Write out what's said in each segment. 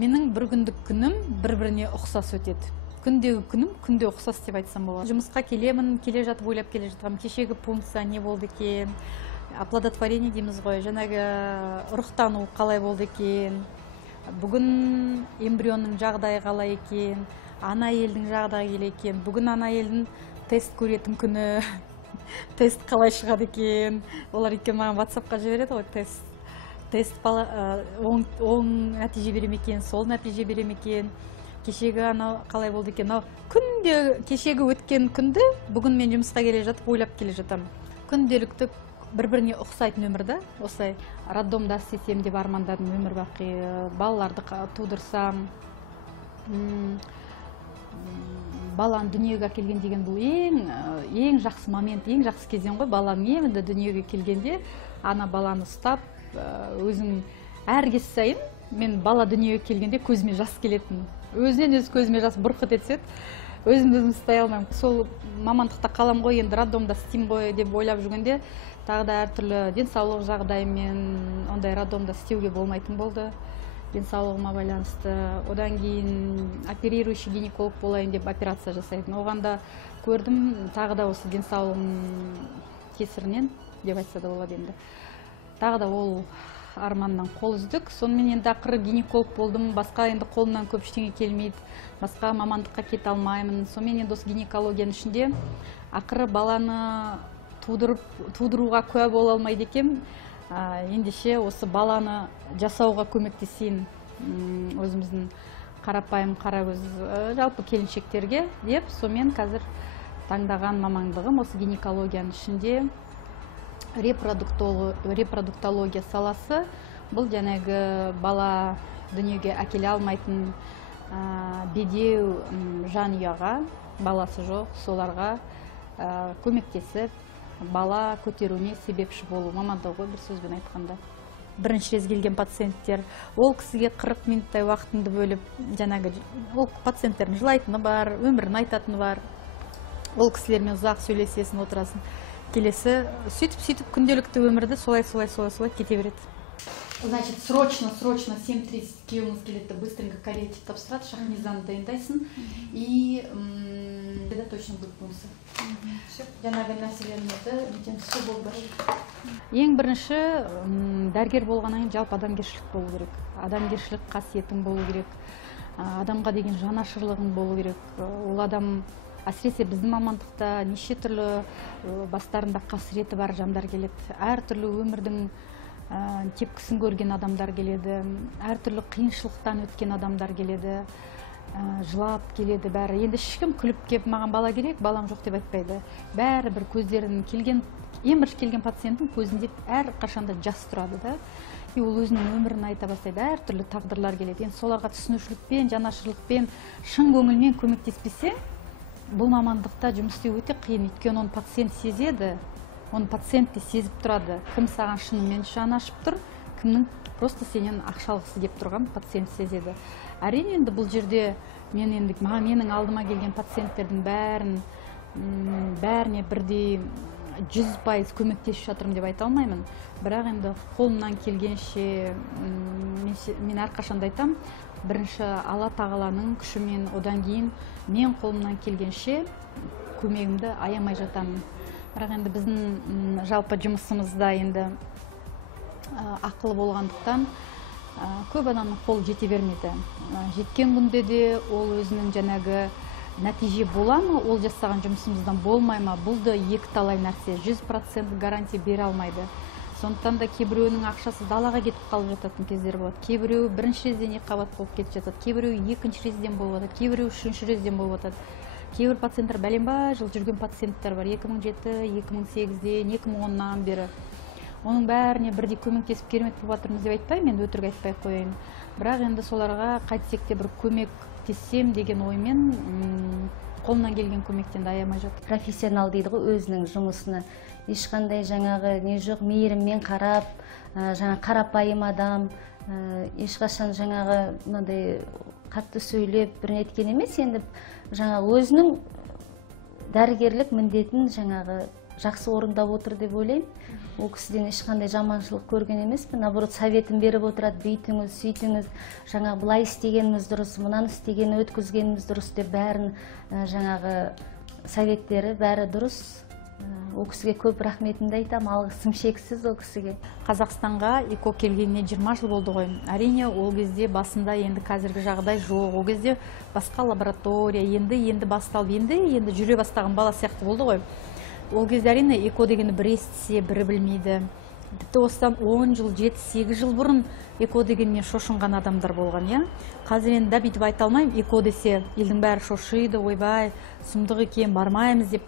Менің бір күндік күнім бір-біріне ұқсас өтеді. Күндегі күнім күнде ұқсас деп айтсам болады. Жұмысқа келемін, келе жатып ойлап келе жатқам, кешегі пункция не болды екен, оплодотворение дейміз ғой, жаңағы ұрықтану қалай болды екен, бүгін эмбрионның жағдайы қалай екен, ана елдің жағдайы келе екен, бүгін ана елдің тест көретін күні, тест қалай шығады екен, олар екен маған WhatsApp-қа жібереді ғой, тест оң нәтиже бере ме екен, сол нәтиже бере ме екен, кешегі анау қалай болды екен. Күнде кешегі өткен күнді бүгін мен жұмысқа келе жатып ойлап келе жатам. Күнделікті бір-біріне ұқсайтын өмірді, осылай роддомда істесем деп армандадым, өмір бақи балаларды тудырсам, баланы дүниеге келген деген бұл ең жақсы момент, ең жақсы кезең ғой. Баланың емінде дүниеге келгенде ана баланы ұстап, өзің әр кез сайын мен бала дүниеге келгенде көзіме жас келетін. Өзінен өз көзіме жас бұрқыт етседі, өзім ұстай алмаймын. Сол мамандықта қалам ғой, енді роддомда істеймін ғой деп ойлап жүргенде, тағы да әртүрлі денсаулық жағдаймен ондай роддомда істеуге болмайтын болды. Денсаулығыма байланысты. Одан кейін оперирующий гинеколог болайын деп операция жасайтын. Оғанда көрдім, тағы да осы денсаулығым кесірінен деп айтса да болады енді. Тағы да ол арманнан қол үздік. Сонымен енді ақыры гинеколог болдым, басқа енді қолымнан көп ештеңе келмейді, басқа мамандыққа кете алмаймын. Сонымен енді осы гинекологияның ішінде ақыры баланы тудыруға куә бола алмайды екем, ендеше осы баланы жасауға көмектесейін өзіміздің қарапайым қаракөз жалпы келіншектерге деп, сонымен қазір таңдаған мамандығым осы гинекологияның ішінде репродуктология саласы. Бұл жаңағы бала дүниеге әкеле алмайтын бедеу жанұяға, баласы жоқ, соларға көмектесіп, бала көтеруіне себепші болу мамандығы ғой, бір сөзбен айтқанда. Бірінші рет келген пациенттер, ол кісіге 40 минуттай уақытыңды бөліп, жаңағы ол пациенттердің жылайтыны бар, өмірін айтатыны бар. Ол кісілермен ұзақ сөйлесесің, отырасың. Келесі сөйтіп күнделікті өмірді солай кете береді. Значит, срочно 7:30 күйеуіңіз келеді, быстренько карете тапсырады, шахнизаны дайындайсың и да точно будет болса. Жаңағы нәрселерімізді нетен все болып барады. Ең бірінші дәрігер болғаннан кейін жалпы адамгершілік болу керек. Адамгершілік қасиетің болу керек. Адамға деген жанашырлығың болу керек. Ол адам әсіресе біздің мамандықта неше түрлі бастарында қасіреті бар жандар келеді. Әртүрлі өмірдің тепкісін көрген адамдар келеді. Әртүрлі қиыншылықтан өткен адамдар келеді. Жылап келеді бәрі. Енді ешкім күліп кеп маған бала керек, балам жоқ деп айтпайды. Бәрі бір көздерінің келген, ең бірінші келген пациенттің көзінде әр қашанда жас тұрады да. И ол өзінің өмірін айта бастайды. Әртүрлі тағдырлар келеді. Енді соларға түсінушілікпен, жанашырлықпен, шын көңілмен көмектеспесе, бұл мамандықта жұмыс істеу өте қиын. Өйткені оны пациент сезеді, оны пациент де сезіп тұрады. Кім саған шынымен жаны ашып тұр, кімнің просто сенен ақшалғысы деп тұрған пациент сезеді. Әрине енді бұл жерде менің алдыма келген пациенттердің бәріне бірдей 100% көмектесіп жатырмын деп айта алмаймын. Бірақ енді қолымнан келгенше мен әрқашанда айтам, бірінші Алла тағаланың күшімен, одан кейін мен қолымнан келгенше көмегімді аямай жатамын. Бірақ енді біздің жалпы жұмысымызда енді ақылы болғандықтан көп адамның қолы жете бермейді. Жеткен күнде де ол өзінің жаңағы нәтиже бола ма, ол жасаған жұмысымыздан болмай ма, бұл да екі талай нәрсе, 100% гарантия бере алмайды. Сондықтан да кейбіреуінің ақшасы далаға кетіп қалып жататын кездер болады. Кейбіреу бірінші резден екіқабат болып кетіп жатады, кейбіреу екінші резден болып жатады, кейбіреу үшінші резден болып жатады. Кейбір пациенттер бәленбай жыл жүрген пациенттер бар, 2007, 2008-де, 2010-нан бері. Оның бәріне бірдей көмектесіп керемет болып жатырмыз деп айтпаймын, мен өтірік айтпай қояйын. Бірақ енді соларға қайтсек те бір көмектессем деген оймен қолынан келген көмектен де аямай жатыр. Профессионал дейді ғой, өзінің жұмысына ешқандай жаңағы не жоқ, мейіріммен қарап, жаңа қарапайым адам, ешқашан жаңағы мынандай қатты сөйлеп бір неткен емес, енді жаңағы өзінің дәрігерлік міндетін жаңағы жақсы орындап отыр деп ойлаймын. ол кісіден ешқандай жаманшылық көрген емеспін. Наоборот, советін беріп отырады, бүйтіңіз, сөйтіңіз, жаңағы былай істегеніміз дұрыс, мынаны істеген өткізгеніміз дұрыс деп бәрін жаңағы советтері бәрі дұрыс. Ол кісіге көп рахметімді айтам, алғысым шексіз ол кісіге. Қазақстанға ЭКО келгеніне 20 жыл болды ғой. Әрине, ол кезде басында енді қазіргі жағдай жоқ. Ол кезде басқа лаборатория, енді басталып, енді жүре бастаған бала сияқты болды ғой. Ол кезде әрине ЭКО дегені бір естісе, бірі білмейді. Тіпті осыдан 10 жыл, 7-8 жыл бұрын ЭКО дегеннен шошынған адамдар болған, иә. Қазір енді бүйтіп айта алмаймын, ЭКО десе, елдің бәрі шошиды, ойбай, сұмдық екен, бармаймыз деп.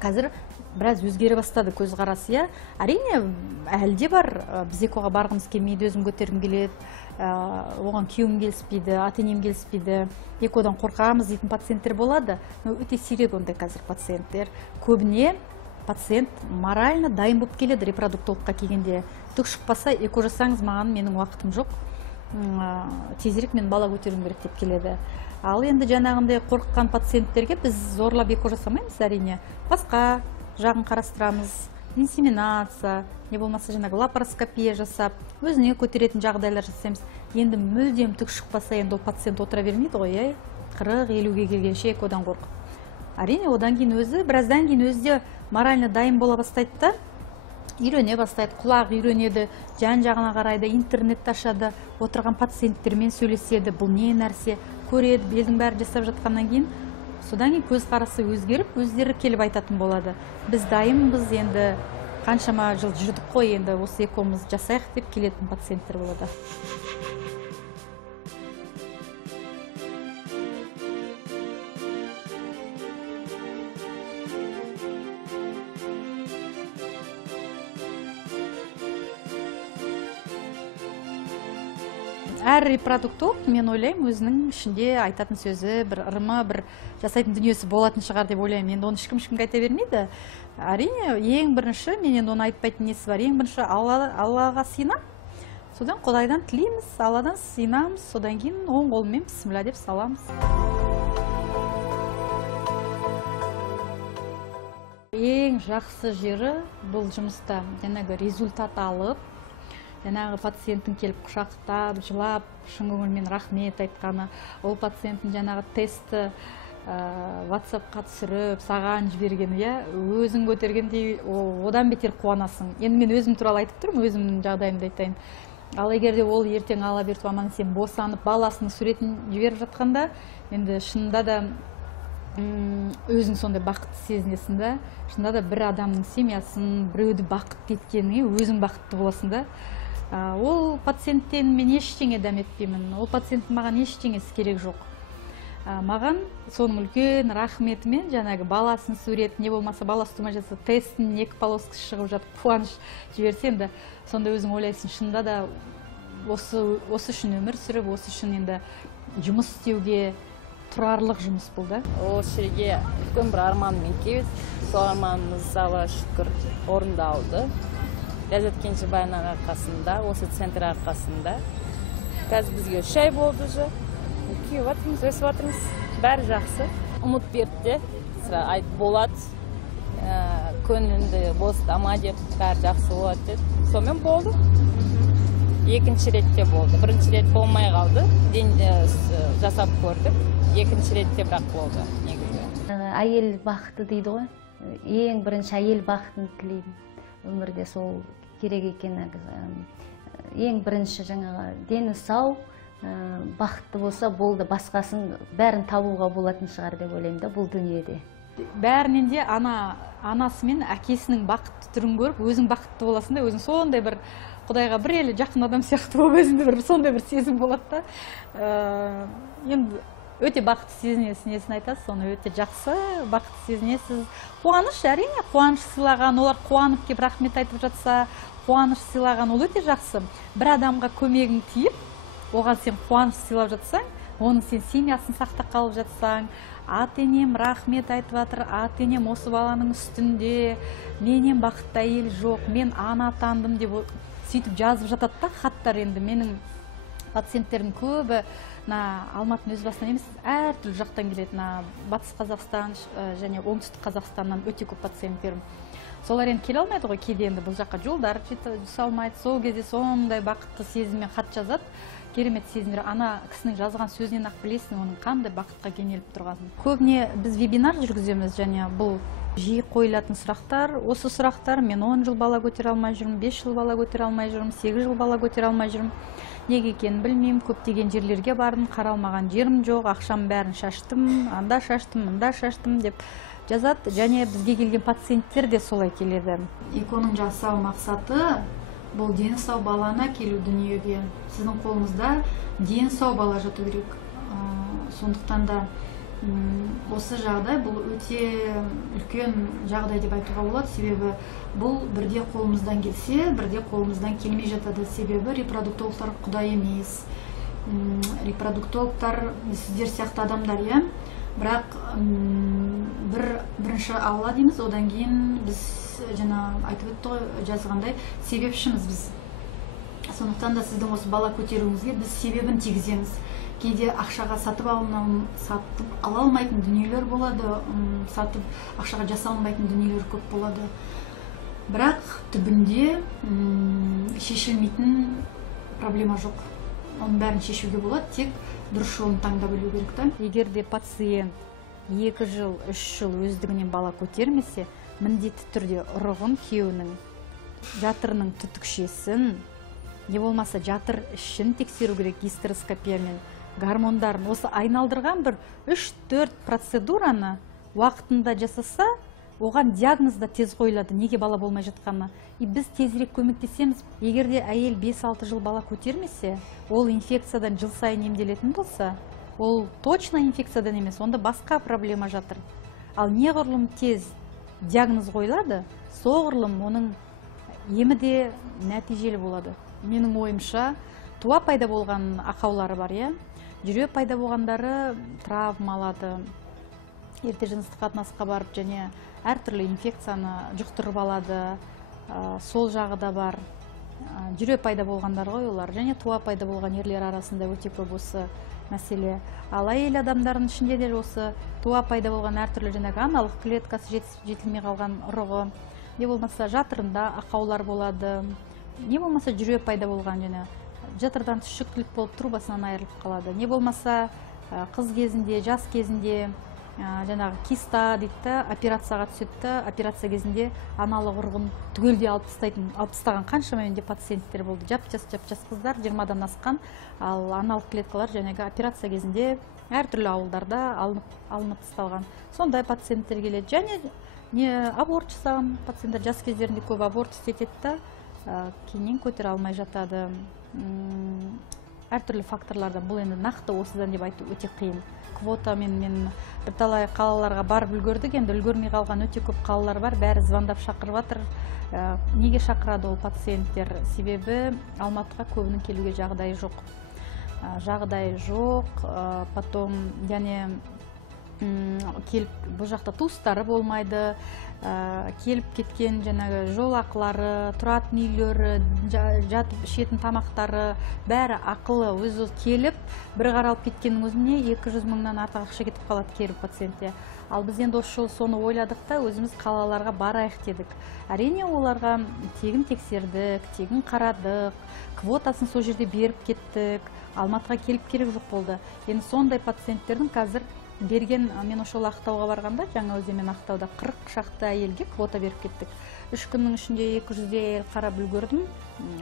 Қазір біраз өзгере бастады көзқарасы, иә. Әрине, әлде бар, біз ЭКОға барғымыз келмейді, өзім көтергім келеді, оған күйеуім келіспейді, ата-енем келіспейді, ЭКОдан қорқамыз дейтін пациенттер болады. Но өте сирек ондай қазір пациенттер. Көбіне пациент морально дайын болып келеді репродуктологқа келгенде. Түк шықпаса, ЭКО жасаңыз, маған менің уақытым жоқ, тезірек мен бала көтеруім керек деп келеді. Ал енді жаңағындай қорыққан пациенттерге біз зорлап ЭКО жасамаймыз, әрине. Басқа жағын қарастырамыз, инсеминация, не болмаса жаңағы лапароскопия жасап, өзіне көтеретін жағдайлар жасаймыз. Енді мүлдем түк шықпаса, енді ол пациент отыра бермейді ғой, 40-50-ге келгенше ЭКОдан қорқып. Әрине, одан кейін өзі, біраздан кейін өзі де морально дайын бола бастайды да, үйрене бастайды, құлақ үйренеді, жан-жағына қарайды, интернет ашады, отырған пациенттермен сөйлеседі, бұл не нәрсе, көреді, белдің бәрі жасап жатқаннан кейін, содан кейін көз қарасы өзгеріп, өздері келіп айтатын болады. Біз дайынбыз, енді қаншама жыл жүрдік қой, енді осы ЭКОмыз жасайық деп келетін пациенттер болады. Әр репродуктолог, мен ойлаймын, өзінің ішінде айтатын сөзі, бір ырымы, бір жасайтын дүниесі болатын шығар деп ойлаймын. Енді оны ешкімге айта бермейді. Әрине, ең бірінші, мен енді оны айтпайтын несі бар. Ең бірінші Аллаға сыйынам. Содан Құдайдан тілейміз, Алладан сыйынамыз, содан кейін оң қолмен бісміллә деп саламыз. Ең жақсы жері бұл жұмыста жаңағы результат алып, жаңағы пациенттің келіп құшақтап, жылап, шын көңілмен рахмет айтқаны, ол пациенттің жаңағы тестті WhatsApp-қа түсіріп, саған жібергені, өзің көтергендей, одан бетер қуанасың. Енді мен өзім туралы айтып тұрмын, өзімнің жағдайымды айтайын. Ал егерде ол ертең Алла берді аман сен босанып, баласының суретін жіберіп жатқанда, енді шынында да өзің сондай бақытты сезінесің да, шынында да бір адамның семьясын, біреуді бақытты еткеніңе өзің бақытты боласың да. Ол пациенттен мен ештеңе дәметпеймін, ол пациенттің маған ештеңесі керек жоқ. Маған соның үлкен рахметімен жаңағы баласын сурет, не болмаса баласы тума жатса, тесттің 2 полоскасы шығып жатып, қуаныш жіберсе, енді сонда өзің ойлайсың, шынында да осы үшін өмір сүріп, осы үшін енді жұмыс істеуге тұрарлық жұмыс бұл да. Осы жерге үлкен бір арманмен келдік, сол арманымыз Аллаға шүкір орындалды. Ләззат Кенжебайының арқасында, осы центр арқасында. Қазір бізге 3 ай болды уже. Күйіп жатырмыз, өсіп жатырмыз. Бәрі жақсы. Ұмыт берді, айтып болады. Көңіліңді бостама деп, бәрі жақсы болады деді. Сонымен болды. Екінші ретте болды. Бірінші рет болмай қалды. Жасап көрдік. Екінші ретте бірақ болды. Әйел бақыты дейді ғой. Ең бірінші әйел бақытын тілеймін. Өмірде сол керек екен. Ең бірінші жаңағы дені сау, бақытты болса болды, басқасын бәрін табуға болатын шығар деп ойлаймын да бұл дүниеде. Бәрінен де анасы мен әкесінің бақытты түрін көріп, өзің бақытты боласың да, өзің сондай бір Құдайға бір елі жақын адам сияқты болып, өзіңде бір сондай бір сезім болады да. Енді өте бақытты сезінесің, несін айтасыз, соны өте жақсы бақытты сезінесіз. Қуаныш, әрине, қуаныш сыйлаған, олар қуанып кеп рахмет айтып жатса, қуаныш сыйлаған ол өте жақсы. Бір адамға көмегің тиіп, оған сен қуаныш сыйлап жатсаң, оның сен семьясын сақтап қалып жатсаң, ата-енем рахмет айтып жатыр, ата-енем осы баланың үстінде, менен бақытты әйел жоқ, мен ана тандым деп сөйтіп жазып жатады да хаттар. Енді менің Пациенттердің көбі Алматының өз басынан емес, әртүрлі жақтан келеді. Батыс Қазақстан және оңтүстік Қазақстаннан өте көп пациенттерім. Солар енді келе алмайды ғой, кейде енді бұл жаққа жолдар салмайды. Сол кезде сондай бақытты сезіммен хат жазады. Керемет сезімдер. Ана кісінің жазған сөзінен ақ білесің, оның қандай бақытқа кенеліп тұрғанын. Көбіне біз вебинар жүргіземіз, және бұл жиі қойылатын сұрақтар. Осы сұрақтар мен 10 жыл бала көтере алмай жүрмін, 5 жыл бала көтере алмай жүрмін, 8 жыл бала көтере алмай жүрмін. Неге екенін білмеймін, көптеген жерлерге бардым, қаралмаған жерім жоқ, ақшам бәрін шаштым, анда шаштым, мында шаштым деп жазады. Және бізге келген пациенттер де солай келеді. ИКОның жасау мақсаты бұл дені сау баланы келу дүниеге. Сіздің қолыңызда дені сау бала жату керек. Сондықтан да осы жағдай бұл өте үлкен жағдай деп айтуға болады. Себебі бұл бірде қолымыздан келсе, бірде қолымыздан келмей жатады. Себебі репродуктологтар құдай емес. Репродуктологтар сіздер сияқты адамдар, иә. Бірақ бірінші алла дейміз, одан кейін біз жаңа айтып өтті ғой, жазғандай себепшіміз біз. Сондықтан да сіздің осы бала көтеруіңізге біз себебін тигіземіз. Кейде ақшаға сатып ала алмайтын дүниелер болады, ақшаға жасалмайтын дүниелер көп болады. Бірақ түбінде шешілмейтін проблема жоқ. Оның бәрін шешуге болады, тек дұрыс жолын таңдап білу керек та. Егер де пациент 2 жыл, 3 жыл өздігінен бала көтермесе, міндетті түрде ұрығын, күйеуінің жатырының түтікшесін, не болмаса жатыр ішін тексеру керек гистероскопиямен, гормондарын. Осы айналдырған бір 3-4 процедураны уақытында жасаса, оған диагноз да тез қойылады, неге бала болмай жатқаны. Біз тезірек көмектесеміз. Егер де әйел 5-6 жыл бала көтермесе, ол инфекциядан жыл сайын емделетін болса, ол точно инфекциядан емес, онда басқа проблема жатыр. Ал неғұрлым тез диагноз қойылады, соғұрлым оның емі де нәтижелі болады. Менің ойымша, туа пайда болған ақаулары бар, иә. Жүре пайда болғандары травма алады, ерте жыныстық қатынасқа барып және әртүрлі инфекцияны жұқтырып алады, сол жағы да бар. Жүре пайда болғандар ғой олар, және туа пайда болған ерлер арасында өте көп осы мәселе. Ал әйел адамдардың ішінде де осы туа пайда болған әртүрлі жаңағы аналық клеткасы жетілмей қалған ұрығы, не болмаса жатырында ақаулар болады, не болмаса жүре пайда болған және жатырдан түшіктілік болып трубасынан айырылып қалады. Не болмаса қыз кезінде, жас кезінде жаңағы киста дейді, операцияға түседі, операция кезінде аналық ұрығын түгелдей алып тастаған қаншама менде пациенттер болды. Жап-жас қыздар 20-дан асқан, ал аналық клеткалар жаңағы операция кезінде әртүрлі ауылдарда алынып тасталған. Сондай пациенттер келеді. Және аборт жасаған пациенттер жас кездерінде көп аборт істетеді, кейіннен көтере алмай жатады. Әртүрлі факторлардан, бұл енді нақты осыдан деп айту өте қиын. Квотамен мен бірталай қалаларға барып үлгердік, енді үлгермей қалған өте көп қалалар бар, бәрі звондап шақырып жатыр. Неге шақырады ол пациенттер? Себебі Алматыға көбінің келуге жағдайы жоқ. Потом яғни келіп бұл жақта туыстары болмайды, келіп кеткен жаңағы жол ақылары, тұратын үйлері, жатып ішетін тамақтары бәрі ақылы, өзі келіп бір қаралып кеткеннің өзіне 200 мыңнан артық ақша кетіп қалады келіп пациентте. Ал біз енді осы жол соны ойладық та, өзіміз қалаларға барайық дедік. Әрине оларға тегін тексердік, тегін қарадық, квотасын сол жерде беріп кеттік, Алматыға келіп керек жоқ болды. Енді сондай пациенттердің қазір берген, мен ошол Ақтауға барғанда, жаңа өзі мен Ақтауда 40 шақты әйелге квота беріп кеттік. 3 күннің ішінде 200 әйел қарап үлгердім,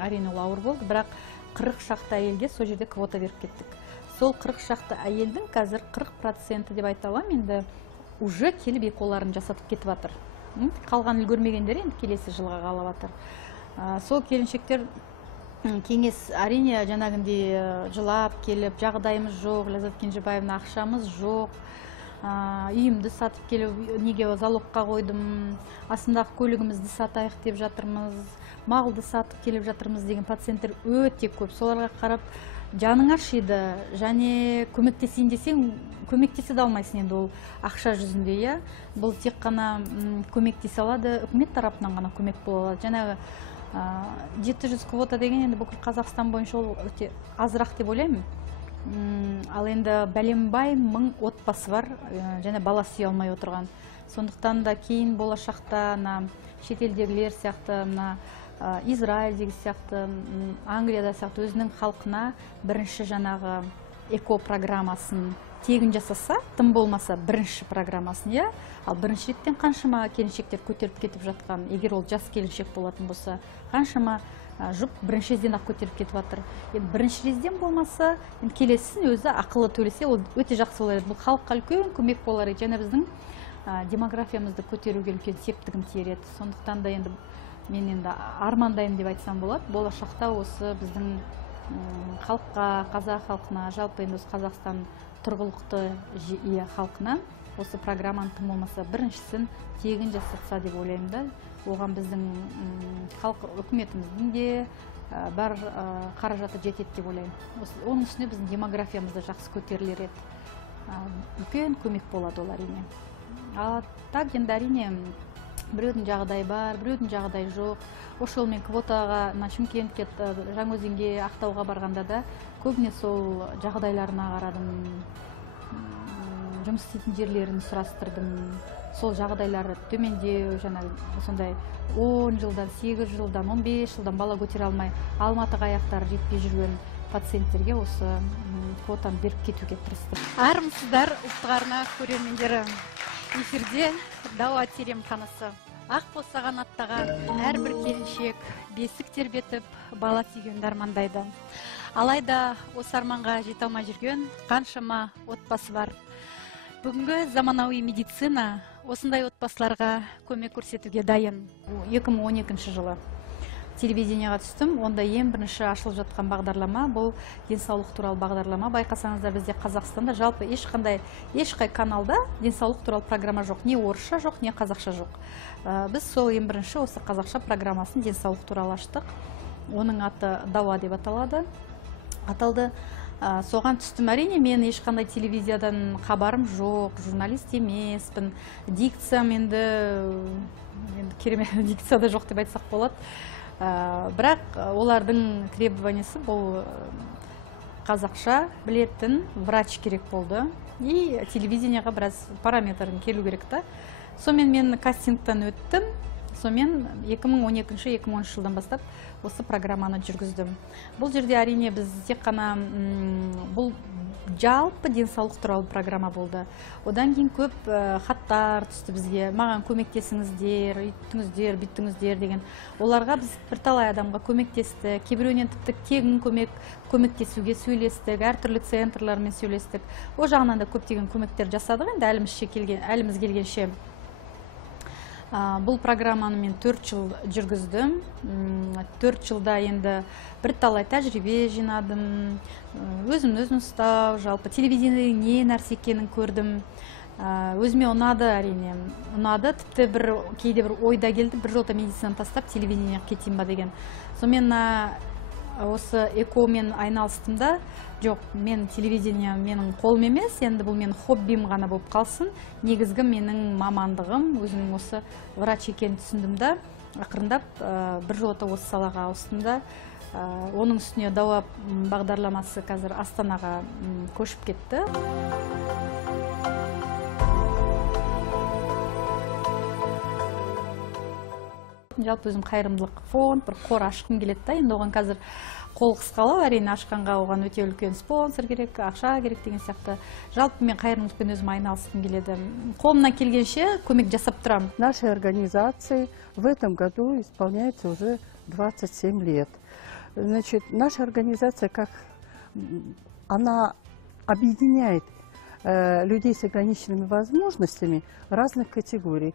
әрине ол ауыр болды, бірақ 40 шақты әйелге сол жерде квота беріп кеттік. Сол 40 шақты әйелдің қазір 40% деп айта аламын, енді уже келіп қоларын жасатып кетіп жатыр. Қалған үлгермегендер енді келесі жылға қалып жатыр. Сол келіншектер кеңес, әрине жаңағындай жылап келіп, жағдайымыз жоқ, Ләззат Кенжебаевна, ақшамыз жоқ, үйімді сатып келіп, неге залогқа қойдым, астындағы көлігімізді сатайық деп жатырмыз, малды сатып келіп жатырмыз деген пациенттер өте көп. Соларға қарап жаның ашиды, және көмектесейін десең, көмектесе де алмайсың енді ол ақша жүзінде, иә. Бұл тек қана көмектесе алады, үкімет тарапынан ғана көмек бола алады. Жаңағы 700 квота деген енді бүкіл Қазақстан бойынша ол өте азырақ деп ойлаймын. Ал енді бәленбай 1000 отбасы бар, және бала сүйе алмай отырған. Сондықтан да кейін болашақта шетелдегілер сияқты, Израильдегі сияқты, Англияда сияқты өзінің халқына бірінші жаңағы эко программасын тегін жасаса, тым болмаса бірінші программасын, ал бірінші реттен қаншама келіншектер көтеріп кетіп жатқан, егер ол жас келіншек болатын болса, қаншама жұп бірінші резден ақ көтеріп кетіп жатыр. Енді бірінші резден болмаса, келесісін өзі ақылы төлесе, ол өте жақсы болар еді. Бұл халыққа үлкен көмек болар еді, және біздің демографиямызды көтеруге үлкен септігін тиер еді. Сондықтан да енді мен енді армандаймын деп айтсам болады, болашақта осы біздің халыққа, қазақ халқына, жалпы енді осы Қазақстан тұрғылықты халқына осы программаны тым болмаса біріншісін тегін жасатса деп ойлаймын да. Оған біздің халық үкіметіміздің де бар қаражаты жетеді деп ойлаймын. Оның үстіне біздің демографиямызды жақсы көтерілер еді. Үлкен көмек болады ол әрине. Так енді әрине біреудің жағдайы бар, біреудің жағдайы жоқ. Осы жолмен квотаға Шымкентке, Жаңаөзенге, Ақтауға барғанда да көбіне сол жағдайларына қарадым, жұмыс істейтін жерлерін сұрастырдым. Сол жағдайлары төмендеу, сондай 10 жылдан, 8 жылдан, 15 жылдан бала көтере алмай, Алматыға аяқтары жетпей жүрген пациенттерге осы квотаны беріп кетуге тырыстым. Армысыздар, ұлттық арна көрермендері. Эфирде Дауа Теремханасы. Ақ босаған аттаған әрбір келіншек бесік тербетіп, бала сүйгенді армандайды. Алайда осы арманға жете алмай жүрген қаншама отбасы бар. Бүгінгі заманауи медицина осындай отбасыларға көмек көрсетуге дайын. 2012 жылы телевидениеға түстім. Онда ең бірінші ашылып жатқан бағдарлама бұл денсаулық туралы бағдарлама. Байқасаңыздар, бізде Қазақстанда жалпы ешқай каналда денсаулық туралы программа жоқ. Не орысша жоқ, не қазақша жоқ. Біз сол ең бірінші осы қазақша программасын денсаулық туралы аштық. Оның аты Дауа деп аталды. Соған түстім. Әрине, мен ешқандай телевизиядан хабарым жоқ, журналист емеспін. Дикциям енді керемет дикцияда жоқ деп айтсақ болады. Бірақ олардың требованиясы бұл қазақша білетін врач керек болды. И телевидениеға біраз параметрін келу керек та. Сонымен мен кастингтан өттім. Сонымен 2012-2013 жылдан бастап осы программаны жүргіздім. Бұл жерде әрине біз тек қана бұл жалпы денсаулық туралы программа болды. Одан кейін көп хаттар түсті бізге. Маған көмектесіңіздер, үйттіңіздер, бүйттіңіздер деген. Оларға біз бірталай адамға көмектесті. Кейбіреуінен тіпті тегін көмектесуге сөйлестік, әртүрлі центрлармен сөйлестік. О жағынан да көптеген көмектер жасадық. Енді әліміз келгенше. Бұл программаны мен 4 жыл жүргіздім. 4 жылда енді бірталай тәжірибе жинадым. Өзім ұстау, жалпы телевидениеде не нәрсе екенін көрдім. Өзіме ұнады әрине. Ұнады, тіпті кейде бір ойда келді, бір жолда медицинаны тастап телевидениеге кетейін ба деген. Сонымен осы экомен айналыстым да, жоқ, мен телевидение менің қолым емес, енді бұл менің хоббим ғана болып қалсын. Негізгі менің мамандығым, өзім осы врач екенін түсіндім да, ақырындап бір жолата осы салаға ауыстым да. Оның үстіне Дауа бағдарламасы қазір Астанаға көшіп кетті. Жалпы өзім қайырымдылық фонд, бір қор ашқым келеді да, енді оған қазір қол қысқалау, әрине ашқанға оған өте үлкен спонсор керек, ақша керек деген сияқты. Жалпы мен қайырымдылықпен өзім айналысқым келеді. Қолымнан келгенше көмек жасап тұрам. Нашей организации в этом году исполняется уже 27 лет. Значит, наша организация, она объединяет людей с ограниченными возможностями разных категорий.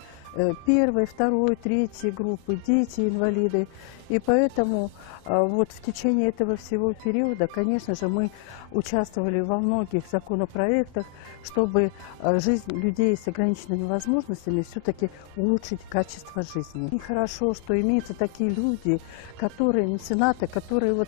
Первой, второй, третьей группы, дети, инвалиды. И поэтому Вот в течение этого всего периода, конечно же, мы участвовали во многих законопроектах, чтобы жизнь людей с ограниченными возможностями все-таки улучшить качество жизни. И хорошо, что имеются такие люди, которые, меценаты, которые вот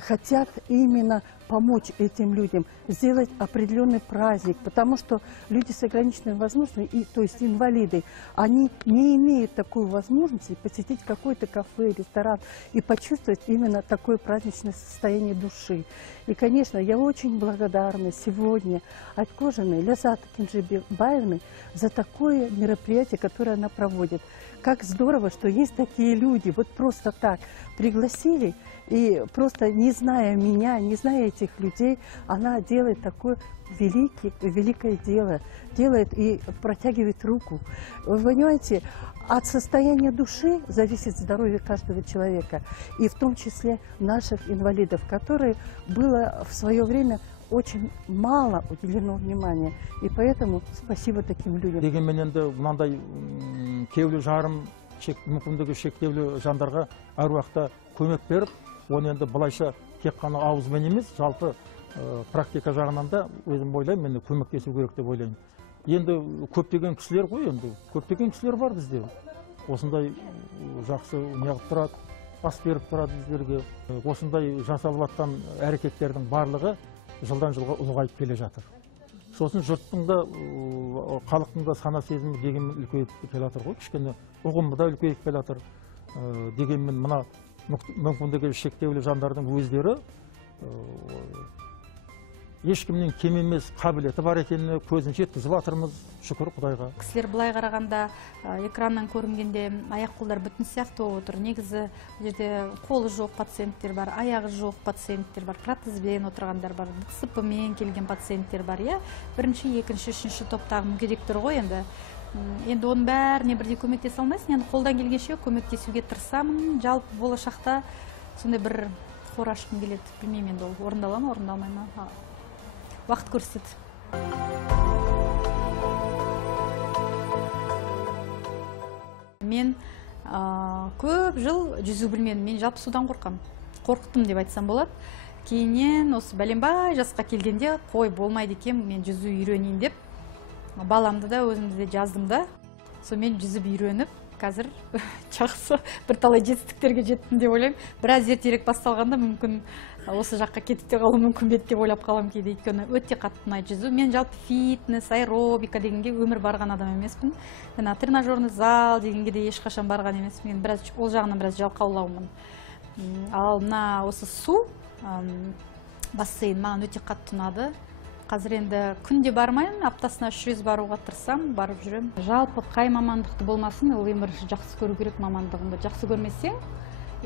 хотят именно помочь этим людям, сделать определенный праздник, потому что люди с ограниченными возможностями, то есть инвалиды, они не имеют такой возможности посетить какой-то кафе, ресторан и почувствовать именно такое праздничное состояние души. И, конечно, я очень благодарна сегодня Айтқожиной Ляззат Кенжебаевной за такое мероприятие, которое она проводит. Как здорово, что есть такие люди, вот просто так пригласили, и просто не зная меня, не зная этих людей, она делает такое великое дело, делает и протягивает руку. Вы понимаете, от состояния души зависит здоровье каждого человека, и в том числе наших инвалидов, которые было в свое время очень мало уделено внимания, и поэтому спасибо таким людям. Дегенмен енді мынандай кейбір жарым мүмкіндігі шектеулі жандарға әр уақытта көмек беріп, оны енді былайша тек қана ауызбен емес, жалпы практика жағынан да өзім ойлаймын, мен көмектесу керек деп ойлаймын. Енді көптеген кісілер ғой, енді көптеген кісілер бар бізде. Осындай жақсы неғып тұрады, бас беріп тұрады біздерге. Осындай жасап жатқан әрекеттердің барлығы жылдан жылға ұлғайып келе жатыр. Сосын жұрттың да, халықтың да сана сезімі дегенмен үлкейіп келе жатыр ғой, кішкене ұғымы да үлкейіп келе жатыр. Дегенмен мына мүмкіндігі шектеулі жандардың өздері ешкімнен кем емес қабілеті бар екеніне көзін жеткізіп жатырмыз, шүкір Құдайға. Кісілер былай қарағанда экраннан көрінгенде аяқ-қолдар бүтін сияқты болып отыр. Негізі жерде қолы жоқ пациенттер бар, аяғы жоқ пациенттер бар, протезбен отырғандар бар, ДЦП-мен келген пациенттер бар. Бірінші, екінші, үшінші топтағы мүгедектер ғой енді. Енді оның бәріне бірдей көмектесе алмайсың. Енді қолдан келгенше көмектесуге тырысамын. Жалпы болашақта сондай бір қор ашқым келеді. Білмеймін енді ол орындала ма, орындалмай ма. Уақыт көрсетеді. Мен көп жыл жүзу білмедім. Мен жалпы судан қорқам. Қорқыттым деп айтсам болады. Кейіннен осы бәленбай жасқа келгенде қой болмайды екен, мен жүзу үйренейін деп баламды да өзімді де жаздым да. Сонымен жүзіп үйреніп, қазір жақсы бірталай жетістіктерге жеттім деп ойлаймын. Біраз ертерек басталғанда мүмкін осы жаққа кетіп те қалуым мүмкін бе деп ойлап қалам кейде, өйткені өте қатты ұнайды жүзу. Мен жалпы фитнес, аэробика дегенге өмір барған адам емеспін. Тренажерный зал дегенге де ешқашан барған емеспін. Мен ол жағынан біраз жалқаулаумын. Ал мына осы су, бассейн маған өте қатты ұнады. Қазір енді күнде бармаймын, аптасына 300 баруға тырысам, барып жүрем. Жалпы қай мамандықты болмасын, ол өмір жақсы көру керек мамандығыңды. Жақсы көрмесең,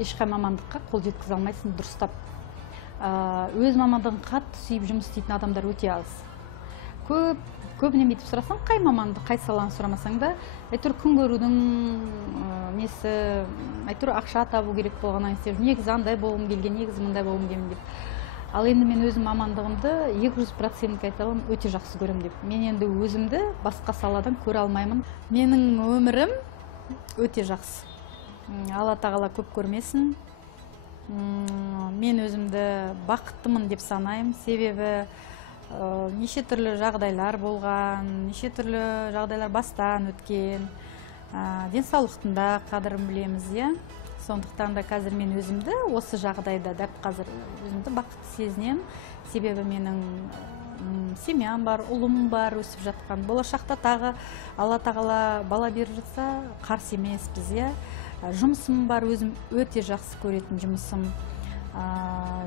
ешқай мамандыққа қол жеткізе алмайсың дұрыстап. Өз мамандығын қатты сүйіп жұмыс істейтін адамдар өте аз. Көбіне бүйтіп сұрасаң, қай мамандық, қай саланы сұрамасаң да, әйтеуір күн көрудің несі, әйтеуір ақша табу керек болғаннан кейін, негізі андай болғым келген, негізі мындай болғым келген деп. Ал енді мен өзім мамандығымды 200% айта аламын, өте жақсы көрем деп. Мен енді өзімді басқа саладан көре алмаймын. Менің өмірім өте жақсы. Алла тағала көп көрмесін. Мен өзімді бақыттымын деп санаймын. Себебі неше түрлі жағдайлар болған, неше түрлі жағдайлар бастан өткен. Денсаулықтың да қадірін білеміз, сондықтан да қазір мен өзімді осы жағдайда дәп қазір өзімді бақытты сезінемін. Себебі менің семьям бар, ұлым бар өсіп жатқан. Болашақта тағы Алла тағала бала беріп жатса қарсы емеспіз. Жұмысым бар, өзім өте жақсы көретін жұмысым.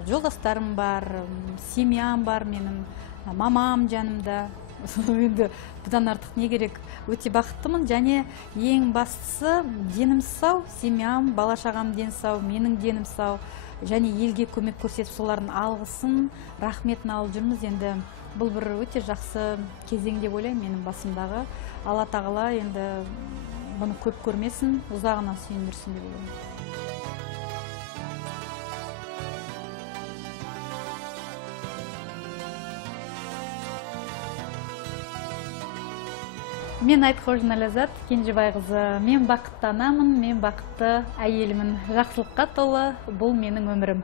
Жолдастарым бар, семьям бар менің, мамам жанымда. Енді бұдан артық не керек? Өте бақыттымын, және ең бастысы денім сау, семьям, бала-шағам дені сау, менің денім сау, және елге көмек көрсетіп солардың алғысын, рахметін алып жүрміз. Енді бұл бір өте жақсы кезең деп ойлаймын менің басымдағы. Алла тағала енді бұны көп көрмесін, ұзағынан сүйіндірсін деп ойлаймын. Мен Айтқожина Ләззат Кенжебайқызы. Мен бақытты анамын, мен бақытты әйелімін. Жақсылыққа толы бұл менің өмірім.